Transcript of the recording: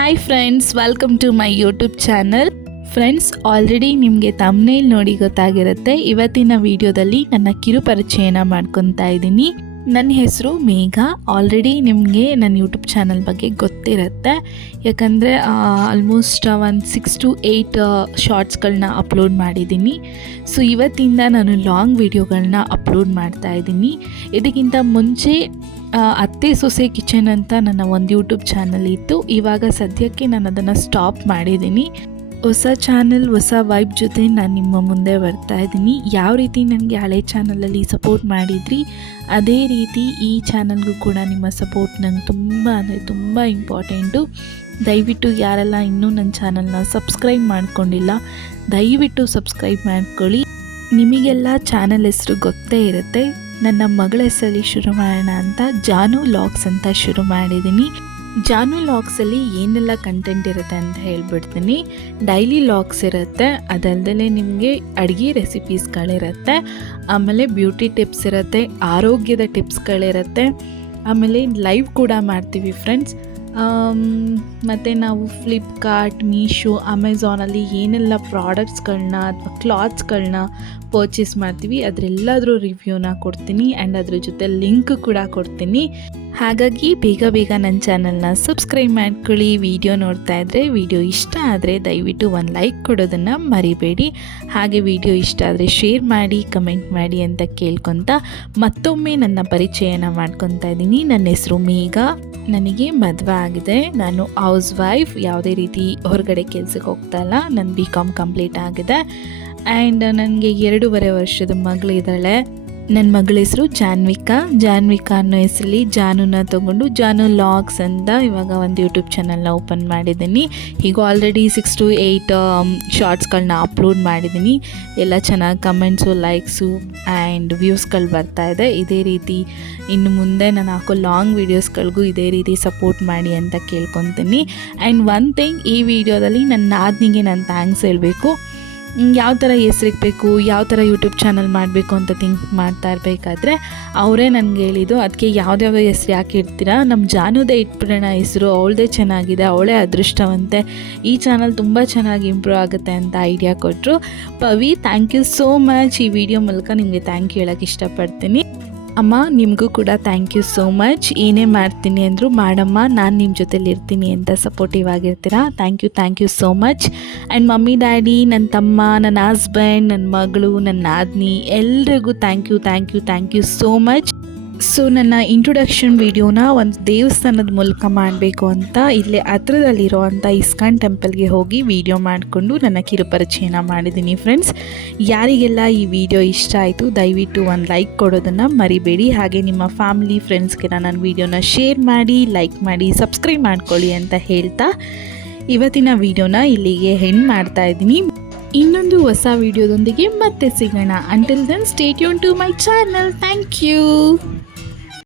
Hi friends, welcome to my YouTube channel. Friends, already ನಿಮಗೆ thumbnail ನೋಡಿ ಗೊತ್ತಾಗಿರುತ್ತೆ. ಇವತ್ತಿನ ವಿಡಿಯೋದಲ್ಲಿ ನನ್ನ ಕಿರು ಪರಿಚಯನ ಮಾಡ್ಕೊತಾ ಇದ್ದೀನಿ. ನನ್ನ ಹೆಸರು ಮೇಘ. ಆಲ್ರೆಡಿ ನಿಮಗೆ ನನ್ನ ಯೂಟ್ಯೂಬ್ ಚಾನಲ್ ಬಗ್ಗೆ ಗೊತ್ತಿರುತ್ತೆ, ಯಾಕಂದರೆ ಆಲ್ಮೋಸ್ಟ್ ಒಂದು 6 to 8 ಶಾರ್ಟ್ಸ್ಗಳನ್ನ ಅಪ್ಲೋಡ್ ಮಾಡಿದ್ದೀನಿ. ಸೊ ಇವತ್ತಿಂದ ನಾನು ಲಾಂಗ್ ವಿಡಿಯೋಗಳನ್ನ ಅಪ್ಲೋಡ್ ಮಾಡ್ತಾ ಇದ್ದೀನಿ. ಇದಕ್ಕಿಂತ ಮುಂಚೆ ಅತ್ತೆ ಸೊಸೆ ಕಿಚನ್ ಅಂತ ನನ್ನ ಒಂದು ಯೂಟ್ಯೂಬ್ ಚಾನಲ್ ಇತ್ತು. ಇವಾಗ ಸದ್ಯಕ್ಕೆ ನಾನು ಅದನ್ನು ಸ್ಟಾಪ್ ಮಾಡಿದ್ದೀನಿ. ಹೊಸ ಚಾನಲ್, ಹೊಸ ವೈಬ್ ಜೊತೆ ನಾನು ನಿಮ್ಮ ಮುಂದೆ ಬರ್ತಾ ಇದ್ದೀನಿ. ಯಾವ ರೀತಿ ನನಗೆ ಹಳೆ ಚಾನಲಲ್ಲಿ ಸಪೋರ್ಟ್ ಮಾಡಿದ್ರಿ, ಅದೇ ರೀತಿ ಈ ಚಾನಲ್ಗೂ ಕೂಡ ನಿಮ್ಮ ಸಪೋರ್ಟ್ ನಂಗೆ ತುಂಬ ಅಂದರೆ ತುಂಬ ಇಂಪಾರ್ಟೆಂಟು. ದಯವಿಟ್ಟು ಯಾರೆಲ್ಲ ಇನ್ನೂ ನನ್ನ ಚಾನಲ್ನ ಸಬ್ಸ್ಕ್ರೈಬ್ ಮಾಡ್ಕೊಂಡಿಲ್ಲ, ದಯವಿಟ್ಟು ಸಬ್ಸ್ಕ್ರೈಬ್ ಮಾಡ್ಕೊಳ್ಳಿ. ನಿಮಗೆಲ್ಲ ಚಾನಲ್ ಹೆಸರು ಗೊತ್ತೇ ಇರುತ್ತೆ. ನನ್ನ ಮಗಳ ಹೆಸರಲ್ಲಿ ಶುರು ಮಾಡೋಣ ಅಂತ ಜಾನು ಲಾಗ್ಸ್ ಅಂತ ಶುರು ಮಾಡಿದ್ದೀನಿ. ಜಾನು ಲಾಗ್ಸಲ್ಲಿ ಏನೆಲ್ಲ ಕಂಟೆಂಟ್ ಇರುತ್ತೆ ಅಂತ ಹೇಳ್ಬಿಡ್ತೀನಿ. ಡೈಲಿ ಲಾಗ್ಸ್ ಇರುತ್ತೆ, ಅದಲ್ಲದೆ ನಿಮಗೆ ಅಡುಗೆ ರೆಸಿಪೀಸ್ಗಳಿರುತ್ತೆ, ಆಮೇಲೆ ಬ್ಯೂಟಿ ಟಿಪ್ಸ್ ಇರುತ್ತೆ, ಆರೋಗ್ಯದ ಟಿಪ್ಸ್ಗಳಿರುತ್ತೆ, ಆಮೇಲೆ ಲೈವ್ ಕೂಡ ಮಾಡ್ತೀವಿ ಫ್ರೆಂಡ್ಸ್. ಮತ್ತು ನಾವು ಫ್ಲಿಪ್ಕಾರ್ಟ್, ಮೀಶೋ, ಅಮೆಝಾನಲ್ಲಿ ಏನೆಲ್ಲ ಪ್ರಾಡಕ್ಟ್ಸ್ಗಳನ್ನ ಅಥವಾ ಕ್ಲಾತ್ಸ್ಗಳನ್ನ ಪರ್ಚೇಸ್ ಮಾಡ್ತೀವಿ ಅದರೆಲ್ಲದ್ರ ರಿವ್ಯೂನ ಕೊಡ್ತೀನಿ ಆ್ಯಂಡ್ ಅದ್ರ ಜೊತೆ ಲಿಂಕ್ ಕೂಡ ಕೊಡ್ತೀನಿ. ಹಾಗಾಗಿ ಬೇಗ ಬೇಗ ನನ್ನ ಚಾನಲ್ನ ಸಬ್ಸ್ಕ್ರೈಬ್ ಮಾಡ್ಕೊಳ್ಳಿ. ವಿಡಿಯೋ ನೋಡ್ತಾ ಇದ್ದರೆ ವಿಡಿಯೋ ಇಷ್ಟ ಆದರೆ ದಯವಿಟ್ಟು ಒಂದು ಲೈಕ್ ಕೊಡೋದನ್ನು ಮರಿಬೇಡಿ. ಹಾಗೆ ವಿಡಿಯೋ ಇಷ್ಟ ಆದರೆ ಶೇರ್ ಮಾಡಿ, ಕಮೆಂಟ್ ಮಾಡಿ ಅಂತ ಕೇಳ್ಕೊತ ಮತ್ತೊಮ್ಮೆ ನನ್ನ ಪರಿಚಯನ ಮಾಡ್ಕೊತಾ ಇದ್ದೀನಿ. ನನ್ನ ಹೆಸರು ಮೇಘ. ನನಗೆ ಮದುವೆ ಆಗಿದೆ. ನಾನು ಹೌಸ್ ವೈಫ್, ಯಾವುದೇ ರೀತಿ ಹೊರಗಡೆ ಕೆಲಸಕ್ಕೆ ಹೋಗ್ತಾ ಇಲ್ಲ. ನನ್ನ BCom ಕಂಪ್ಲೀಟ್ ಆಗಿದೆ ಆ್ಯಂಡ್ ನನಗೆ 2.5 ವರ್ಷದ ಮಗಳಿದ್ದಾಳೆ. ನನ್ನ ಮಗಳ ಹೆಸರು ಜಾನ್ವಿಕಾ. ಜಾನ್ವಿಕಾ ಅನ್ನೋ ಹೆಸರಲ್ಲಿ ಜಾನುನ ತೊಗೊಂಡು ಜಾನು ಲಾಗ್ಸ್ ಅಂತ ಇವಾಗ ಒಂದು ಯೂಟ್ಯೂಬ್ ಚಾನಲ್ನ ಓಪನ್ ಮಾಡಿದ್ದೀನಿ. ಈಗ ಆಲ್ರೆಡಿ 6 to 8 ಶಾರ್ಟ್ಸ್ಗಳನ್ನ ಅಪ್ಲೋಡ್ ಮಾಡಿದ್ದೀನಿ. ಎಲ್ಲ ಚೆನ್ನಾಗಿ ಕಮೆಂಟ್ಸು, ಲೈಕ್ಸು ಆ್ಯಂಡ್ ವ್ಯೂಸ್ಗಳು ಬರ್ತಾಯಿದೆ. ಇದೇ ರೀತಿ ಇನ್ನು ಮುಂದೆ ನಾನು ಹಾಕೋ ಲಾಂಗ್ ವೀಡಿಯೋಸ್ಗಳಿಗೂ ಇದೇ ರೀತಿ ಸಪೋರ್ಟ್ ಮಾಡಿ ಅಂತ ಕೇಳ್ಕೊತೀನಿ. ಆ್ಯಂಡ್ ಒನ್ ಥಿಂಗ್, ಈ ವಿಡಿಯೋದಲ್ಲಿ ನನ್ನ ನಾದಿನಿಗೆ ನಾನು ಥ್ಯಾಂಕ್ಸ್ ಹೇಳಬೇಕು. ಯಾವ ಥರ ಹೆಸರಿಗಬೇಕು, ಯಾವ ಥರ ಯೂಟ್ಯೂಬ್ ಚಾನಲ್ ಮಾಡಬೇಕು ಅಂತ ಥಿಂಕ್ ಮಾಡ್ತಾ ಇರಬೇಕಾದ್ರೆ ಅವರೇ ನನಗೆ ಹೇಳಿದ್ದು, ಅದಕ್ಕೆ ಯಾವುದ್ಯಾವ ಹೆಸ್ರು ಯಾಕೆ ಇಡ್ತೀರಾ, ನಮ್ಮ ಜಾನುದೇ ಇಟ್ಬಿಡೋಣ ಹೆಸರು, ಅವಳದೇ ಚೆನ್ನಾಗಿದೆ, ಅವಳೇ ಅದೃಷ್ಟವಂತೆ, ಈ ಚಾನಲ್ ತುಂಬ ಚೆನ್ನಾಗಿ ಇಂಪ್ರೂವ್ ಆಗುತ್ತೆ ಅಂತ ಐಡಿಯಾ ಕೊಟ್ಟರು. Pavi, thank you so much. ಈ ವಿಡಿಯೋ ಮೂಲಕ ನಿಮಗೆ ಥ್ಯಾಂಕ್ ಯು ಹೇಳೋಕ್ಕೆ ಇಷ್ಟಪಡ್ತೀನಿ. ಅಮ್ಮ, ನಿಮಗೂ ಕೂಡ ಥ್ಯಾಂಕ್ ಯು ಸೋ ಮಚ್. ಏನೇ ಮಾಡ್ತೀನಿ ಅಂದರೂ ಮಾಡಮ್ಮ, ನಾನು ನಿಮ್ಮ ಜೊತೆಲಿ ಇರ್ತೀನಿ ಅಂತ ಸಪೋರ್ಟಿವ್ ಆಗಿರ್ತೀರಾ. Thank you so much. And mummy, daddy, ನನ್ನ ತಮ್ಮ, ನನ್ನ ಹಸ್ಬೆಂಡ್, ನನ್ನ ಮಗಳು, ನನ್ನ ನಾದಿನಿ ಎಲ್ರಿಗೂ thank you so much. So ನನ್ನ ಇಂಟ್ರೊಡಕ್ಷನ್ ವಿಡಿಯೋನ ಒಂದು ದೇವಸ್ಥಾನದ ಮೂಲಕ ಮಾಡಬೇಕು ಅಂತ ಇಲ್ಲೇ ಹತ್ರದಲ್ಲಿರೋ ಅಂಥ ಇಸ್ಕಾನ್ ಟೆಂಪಲ್ಗೆ ಹೋಗಿ ವಿಡಿಯೋ ಮಾಡಿಕೊಂಡು ನನ್ನ ಕಿರುಪರಿಚಯನ ಮಾಡಿದ್ದೀನಿ ಫ್ರೆಂಡ್ಸ್. ಯಾರಿಗೆಲ್ಲ ಈ ವಿಡಿಯೋ ಇಷ್ಟ ಆಯಿತು ದಯವಿಟ್ಟು ಒಂದು ಲೈಕ್ ಕೊಡೋದನ್ನು ಮರಿಬೇಡಿ. ಹಾಗೆ ನಿಮ್ಮ ಫ್ಯಾಮಿಲಿ, ಫ್ರೆಂಡ್ಸ್ಗೆ ನನ್ನ ವಿಡಿಯೋನ ಶೇರ್ ಮಾಡಿ, ಲೈಕ್ ಮಾಡಿ, ಸಬ್ಸ್ಕ್ರೈಬ್ ಮಾಡ್ಕೊಳ್ಳಿ ಅಂತ ಹೇಳ್ತಾ ಇವತ್ತಿನ ವಿಡಿಯೋನ ಇಲ್ಲಿಗೆ ಎಂಡ್ ಮಾಡ್ತಾ ಇದ್ದೀನಿ. ಇನ್ನೊಂದು ಹೊಸ ವಿಡಿಯೋದೊಂದಿಗೆ ಮತ್ತೆ ಸಿಗೋಣ. Until then stay tuned to my channel. Thank you.